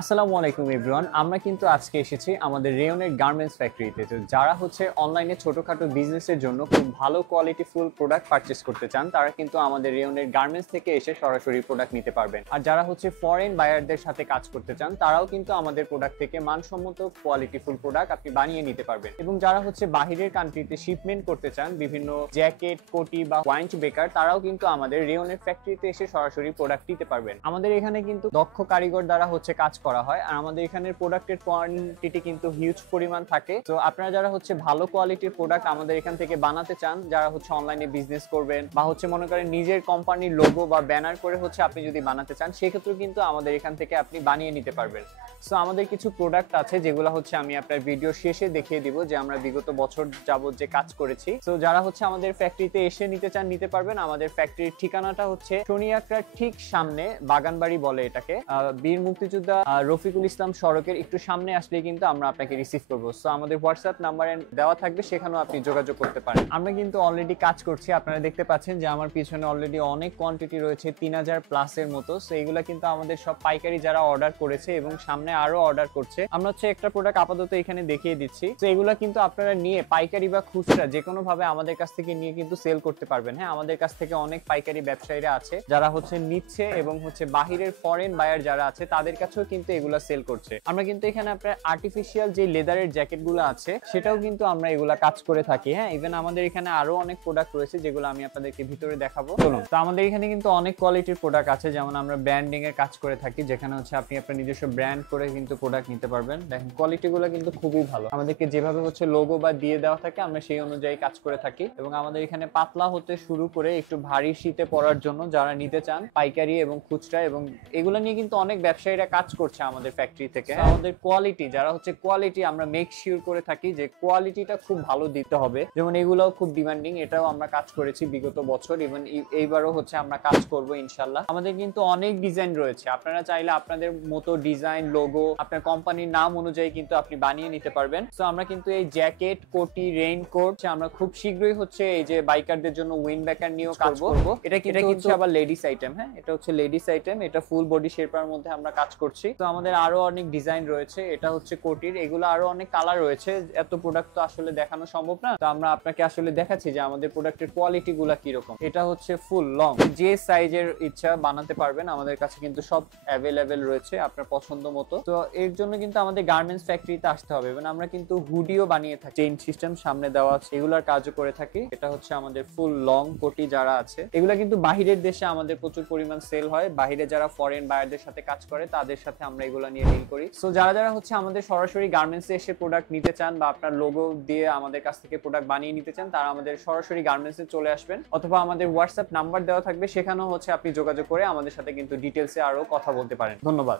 আসসালামু আলাইকুম এভরিওয়ান। আমরা কিন্তু আজকে এসেছি আমাদের রেয়নের গার্মেন্টস ফ্যাক্টরিতে। তো যারা হচ্ছে অনলাইনে ছোটখাটো বিজনেসের জন্য খুব ভালো কোয়ালিটি ফুল প্রোডাক্ট পারচেস করতে চান, তারা কিন্তু আমাদের রেয়নের গার্মেন্টস থেকে এসে সরাসরি প্রোডাক্ট নিতে পারবেন। আর যারা হচ্ছে ফরেন বায়ারদের সাথে কাজ করতে চান, তারাও কিন্তু আমাদের প্রোডাক্ট থেকে মানসম্মত কোয়ালিটি ফুল প্রোডাক্ট আপনি বানিয়ে নিতে পারবেন। এবং যারা হচ্ছে বাহিরের কান্ট্রিতে শিপমেন্ট করতে চান, বিভিন্ন জ্যাকেট, কোটি বা ওয়াইন বেকার, তারাও কিন্তু আমাদের রেয়নের ফ্যাক্টরিতে এসে সরাসরি প্রোডাক্ট নিতে পারবেন। আমাদের এখানে কিন্তু দক্ষ কারিগর দ্বারা হচ্ছে কাজ করা হয়, আর আমাদের এখানের প্রোডাক্টের কোয়ান্টিটি কিন্তু হিউজ পরিমাণ থাকে। তো আপনারা যারা হচ্ছে ভালো কোয়ালিটির প্রোডাক্ট আমাদের এখান থেকে বানাতে চান, যারা হচ্ছে অনলাইনে বিজনেস করবেন বা হচ্ছে মনে করেন নিজের কোম্পানির লোগো বা ব্যানার করে হচ্ছে আপনি যদি বানাতে চান, সেক্ষেত্রেও কিন্তু আমাদের এখান থেকে আপনি বানিয়ে নিতে পারবেন। সো আমাদের কিছু প্রোডাক্ট আছে যেগুলো হচ্ছে আমি আপনার ভিডিও শেষে দেখিয়ে দিব, যে আমরা বিগত বছর যাবত যে কাজ করেছি। তো যারা হচ্ছে আমাদের ফ্যাক্টরিতে এসে নিতে চান, নিতে পারবেন। আমাদের ফ্যাক্টরির ঠিকানাটা হচ্ছে শনিয়াকড়ার ঠিক সামনে, বাগানবাড়ি বলে এটাকে, বীর মুক্তিযোদ্ধা রফিকুল ইসলাম সড়কের একটু সামনে আসলে কিন্তু আমরা আপনাকে রিসিভ করবো। সো আমাদের হোয়াটসঅ্যাপ নাম্বার দেওয়া থাকবে, সেখানেও আপনি যোগাযোগ করতে পারেন। আমরা কিন্তু অলরেডি কাজ করছি, আপনারা দেখতে পাচ্ছেন যে আমার পিছনে অলরেডি অনেক কোয়ান্টিটি রয়েছে, 3000 প্লাসের মতো। সো এগুলা কিন্তু আমাদের সব পাইকারি যারা অর্ডার করেছে এবং সামনে আরো অর্ডার করছে। আমরা হচ্ছে একটা প্রোডাক্ট আপাতত এখানে দেখিয়ে দিচ্ছি। তো এগুলা কিন্তু আপনারা নিয়ে পাইকারি বা খুচরা যে কোনো ভাবে আমাদের কাছ থেকে নিয়ে কিন্তু সেল করতে পারবেন। হ্যাঁ, আমাদের কাছ থেকে অনেক পাইকারি ব্যবসায়ীরা আছে যারা হচ্ছে নিচ্ছে, এবং হচ্ছে বাহিরের ফরেন বায়ার যারা আছে তাদের কাছেও কিন্তু এগুলা সেল করছে। আমরা কিন্তু এখানে আপনার আর্টিফিশিয়াল যে লেদারের জ্যাকেট গুলো আছে, সেটাও কিন্তু আমরা এগুলা কাজ করে থাকি। হ্যাঁ, ইভেন আমাদের এখানে আরো অনেক প্রোডাক্ট রয়েছে যেগুলো আমি আপনাদেরকে ভিতরে দেখাবো। চলুন। তো আমাদের এখানে কিন্তু অনেক কোয়ালিটির প্রোডাক্ট আছে, যেমন আমরা ব্র্যান্ডিং এর কাজ করে থাকি, যেখানে হচ্ছে আপনি আপনার নিজস্ব ব্র্যান্ড করে কিন্তু প্রোডাক্ট নিতে পারবেন। দেখেন কোয়ালিটি গুলো কিন্তু খুবই ভালো। আমাদেরকে যেভাবে হচ্ছে লোগো বা দিয়ে দেওয়া থাকে, আমরা সেই অনুযায়ী কাজ করে থাকি। এবং আমাদের এখানে পাতলা হতে শুরু করে একটু ভারী শীতে পরার জন্য যারা নিতে চান, পাইকারি এবং খুচরা, এবং এগুলো নিয়ে কিন্তু অনেক ব্যবসায়ীরা কাজ করছে আমাদের ফ্যাক্টরি থেকে। আমাদের কোয়ালিটি, যারা হচ্ছে কোয়ালিটি, আমরা মেক শিওর করে থাকি যে কোয়ালিটিটা খুব ভালো দিতে হবে। যেমন এগুলোও খুব ডিমান্ডিং, এটাও আমরা কাজ করেছি বিগত বছর, ইভেন এইবারও হচ্ছে আমরা কাজ করব ইনশাল্লাহ। আমাদের কিন্তু অনেক ডিজাইন রয়েছে, আপনারা চাইলে আপনাদের মতো ডিজাইন, লোগো, আপনার কোম্পানির নাম অনুযায়ী কিন্তু আপনি বানিয়ে নিতে পারবেন। তো আমরা কিন্তু এই জ্যাকেট, কোটি, রেইনকোট আমরা খুব শীঘ্রই হচ্ছে এই যে বাইকারদের জন্য উইন্ড ব্যাকার নিয়েও কাজ করব। এটা কিন্তু আবার লেডিস আইটেম। হ্যাঁ, এটা হচ্ছে লেডিস আইটেম, এটা ফুল বডি শেপার মধ্যে আমরা কাজ করছি। তো আমাদের আরো অনেক ডিজাইন রয়েছে। এটা হচ্ছে কোটির, এগুলো আরো অনেক কালার রয়েছে, এত প্রোডাক্ট তো আসলে দেখানো সম্ভব না। তো আমরা আপনাকে আসলে দেখাচ্ছি যে আমাদের প্রোডাক্টের কোয়ালিটি গুলা কিরকম। এটা হচ্ছে ফুল লং, যে সাইজের ইচ্ছা বানাতে পারবেন, আমাদের কাছে কিন্তু সব অ্যাভেলেবেল রয়েছে আপনার পছন্দ মতো। তো এর জন্য কিন্তু আমাদের গার্মেন্টস ফ্যাক্টরিতে আসতে হবে। এবং আমরা কিন্তু হুডিও বানিয়ে থাকি, চেইন সিস্টেম সামনে দেওয়া আছে, এগুলার কাজও করে থাকি। এটা হচ্ছে আমাদের ফুল লং কোটি যারা আছে, এগুলা কিন্তু বাহিরের দেশে আমাদের প্রচুর পরিমাণ সেল হয়। বাহিরে যারা ফরেন বায়ারদের সাথে কাজ করে, তাদের সাথে আমরা এগুলো নিয়ে ডিল করি। সো যারা হচ্ছে আমাদের সরাসরি গার্মেন্টসে এসে প্রোডাক্ট নিতে চান বা আপনার লোগো দিয়ে আমাদের কাছ থেকে প্রোডাক্ট বানিয়ে নিতে চান, তারা আমাদের সরাসরি গার্মেন্টসে চলে আসবেন, অথবা আমাদের হোয়াটসঅ্যাপ নাম্বার দেওয়া থাকবে, সেখানেও হচ্ছে আপনি যোগাযোগ করে আমাদের সাথে কিন্তু ডিটেলসে আরো কথা বলতে পারেন। ধন্যবাদ।